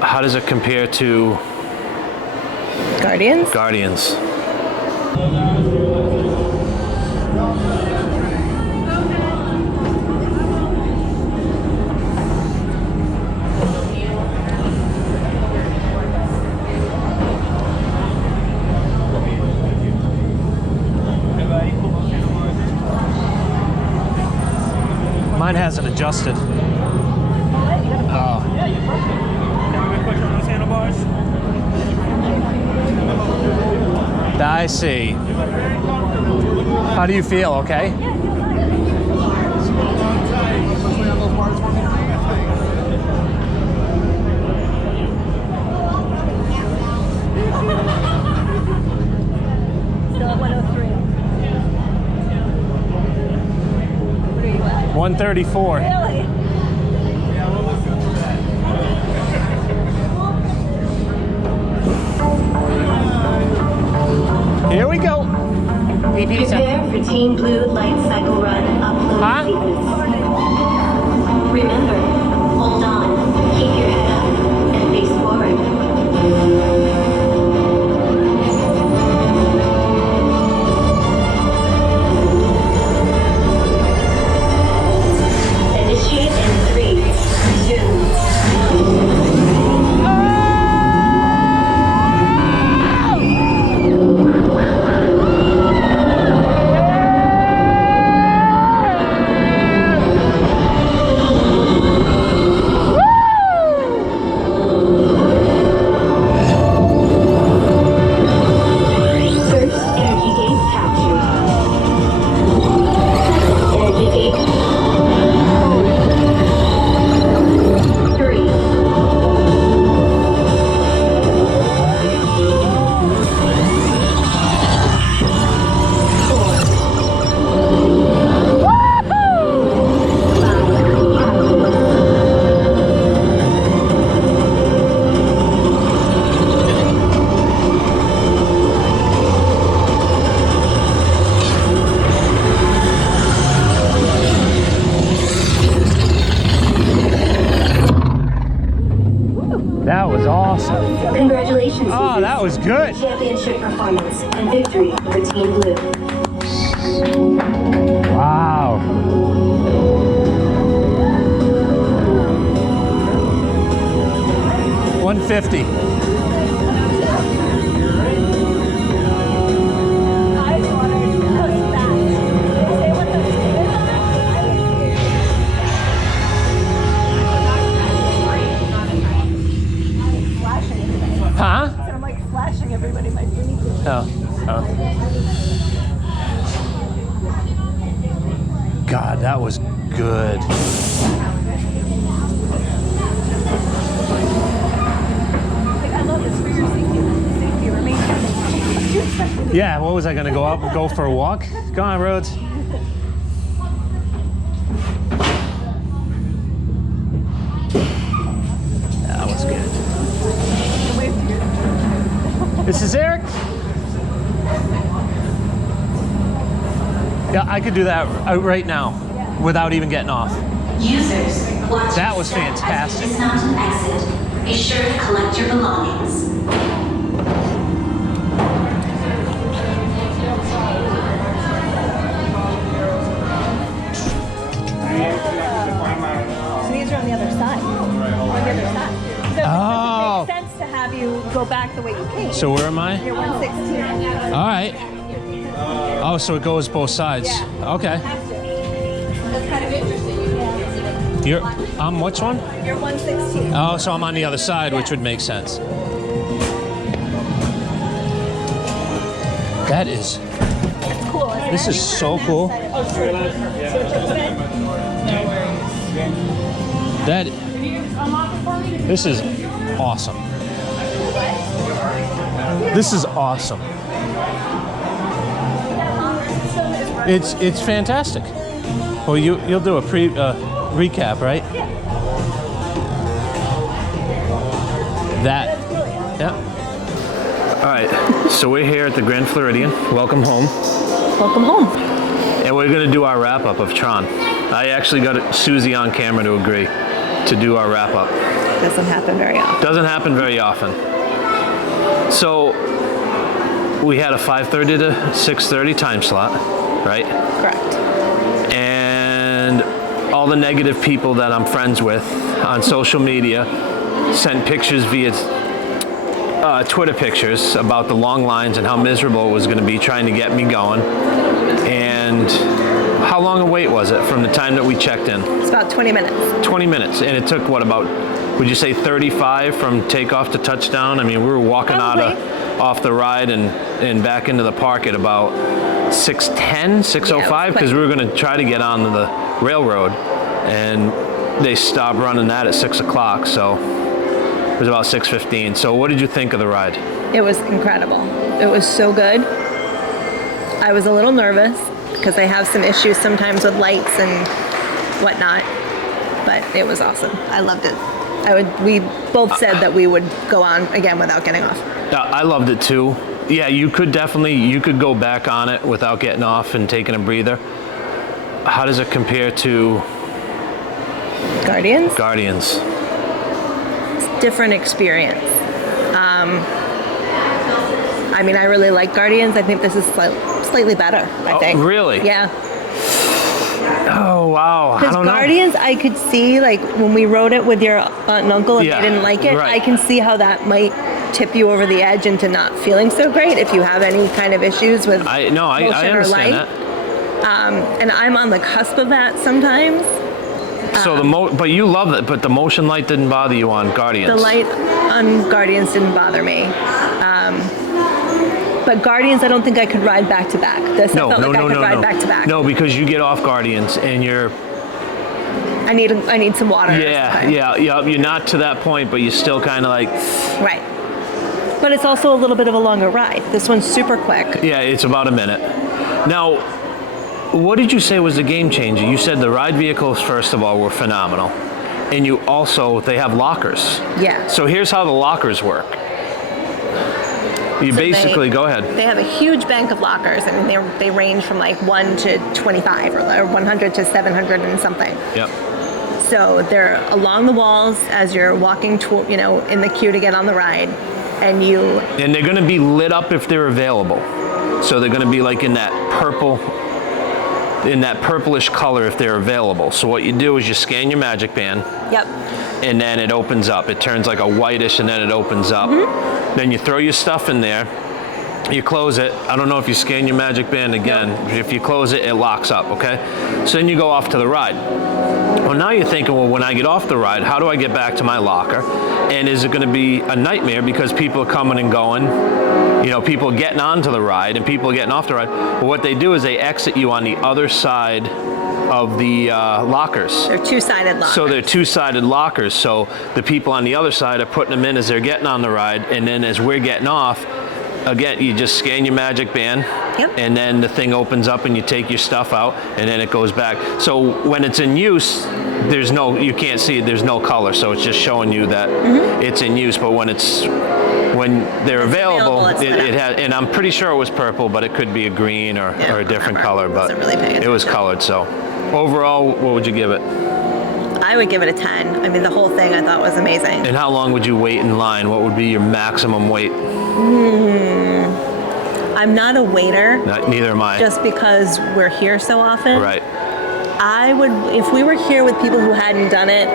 how does it compare to Guardians? Guardians? Mine hasn't adjusted. Oh. I see. How do you feel? Okay? Still at 103. What are you at? 134. Really? Here we go. Prepare for Team Blue Lightcycle Run upload sequence. Remember, hold on, keep your head up, and face forward. Initiate in 3, 2, That was awesome. Congratulations. Oh, that was good. Championship performance and victory for Team Blue. Wow. $150. Huh? So I'm like flashing everybody my sneakers. Oh. God, that was good. Like, I love this for your safety remains. Yeah, what was I gonna go for a walk? Go on, Rhodes. That was good. This is Eric. Yeah, I could do that right now without even getting off. Users, watch That your was step fantastic. As you dismount and exit. Be sure to collect your belongings. So these are on the other side. On the other side. So it doesn't make sense to have you go back the way you came. So where am I? You're 116. All right. Oh, so it goes both sides. Yeah. Okay. That's kind of interesting. Yeah. You're which one? You're 116. Oh, so I'm on the other side, which would make sense. That is. Cool. This is so cool. Oh, sure. That. This is awesome. This is awesome. It's fantastic. Well, you'll do a recap, right? Yeah. That. Yeah. All right. So we're here at the Grand Floridian. Welcome home. Welcome home. And we're gonna do our wrap up of Tron. I actually got Susie on camera to agree to do our wrap up. Doesn't happen very often. Doesn't happen very often. So we had a 5:30 to 6:30 time slot, right? Correct. And all the negative people that I'm friends with on social media sent pictures via Twitter pictures about the long lines and how miserable it was going to be trying to get me going. And how long a wait was it from the time that we checked in? It's about 20 minutes. 20 minutes. And it took, what, about, would you say 35 from takeoff to touchdown? I mean, we were walking off the ride and back into the park at about 6:10, 6:05, because we were going to try to get on the railroad. And they stopped running that at 6 o'clock, so it was about 6:15. So what did you think of the ride? It was incredible. It was so good. I was a little nervous because I have some issues sometimes with lights and whatnot, but it was awesome. I loved it. We both said that we would go on again without getting off. I loved it too. Yeah, you could go back on it without getting off and taking a breather. How does it compare to Guardians? Guardians? Different experience. I mean, I really like Guardians. I think this is slightly better, I think. Really? Yeah. Oh, wow. I Because don't know. Guardians, I could see, like, when we rode it with your aunt and uncle, if they didn't like it, right. I can see how that might tip you over the edge into not feeling so great if you have any kind of issues with I motion understand or light. that. And I'm on the cusp of that sometimes. So but you love it, but the motion light didn't bother you on Guardians. The light on Guardians didn't bother me. But Guardians, I don't think I could ride back to back. This, I felt like I could ride back to back. No, because you get off Guardians and you're... I need some water. Yeah. You're not to that point, but you're still kind of like... Right. But it's also a little bit of a longer ride. This one's super quick. Yeah, it's about a minute. Now, what did you say was the game changer? You said the ride vehicles, first of all, were phenomenal. And they have lockers. Yeah. So here's how the lockers work. Go ahead. They have a huge bank of lockers. I mean, they range from like 1 to 25 or 100 to 700 and something. Yep. So they're along the walls as you're walking in the queue to get on the ride. And they're going to be lit up if they're available. So they're going to be like in that purplish color if they're available. So what you do is you scan your magic band. Yep. And then it opens up. It turns like a whitish and then it opens up. Mm-hmm. Then you throw your stuff in there. You close it. I don't know if you scan your magic band again. Yep. If you close it, it locks up, okay? So then you go off to the ride. Well, now you're thinking, well, when I get off the ride, how do I get back to my locker? And is it going to be a nightmare because people are coming and going? People are getting onto the ride and people are getting off the ride. But what they do is they exit you on the other side of the lockers. They're two-sided lockers. So they're two-sided lockers. So the people on the other side are putting them in as they're getting on the ride. And then as we're getting off, again, you just scan your magic band. Yep. And then the thing opens up and you take your stuff out and then it goes back. So when it's in use, you can't see it, there's no color. So it's just showing you that it's in use. But when they're available, it has, and I'm pretty sure it was purple, but it could be a green or a different color. But it was colored. So overall, what would you give it? I would give it a 10. I mean, the whole thing I thought was amazing. And how long would you wait in line? What would be your maximum wait? I'm not a waiter. Neither am I. Just because we're here so often. Right. I would, if we were here with people who hadn't done it,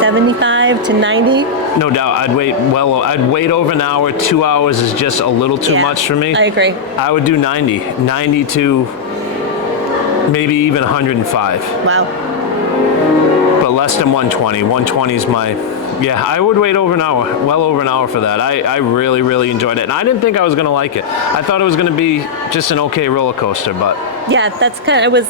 75 to 90. No doubt. I'd wait over an hour. 2 hours is just a little too much for me. I agree. I would do 90 to maybe even 105. Wow. But less than 120. 120 is I would wait over an hour, well over an hour for that. I really, really enjoyed it. And I didn't think I was going to like it. I thought it was going to be just an okay roller coaster, but. Yeah, it was,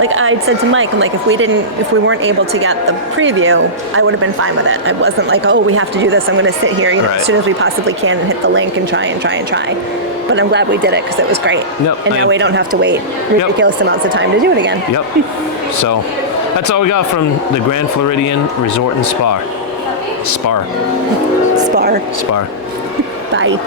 like I said to Mike, I'm like, if we weren't able to get the preview, I would have been fine with it. I wasn't like, oh, we have to do this. I'm going to sit here, as soon as we possibly can and hit the link and try. But I'm glad we did it because it was great. Yep. And now we don't have to wait ridiculous amounts of time to do it again. Yep. So that's all we got from the Grand Floridian Resort and Spa. Spar. Spar. Spar. Bye.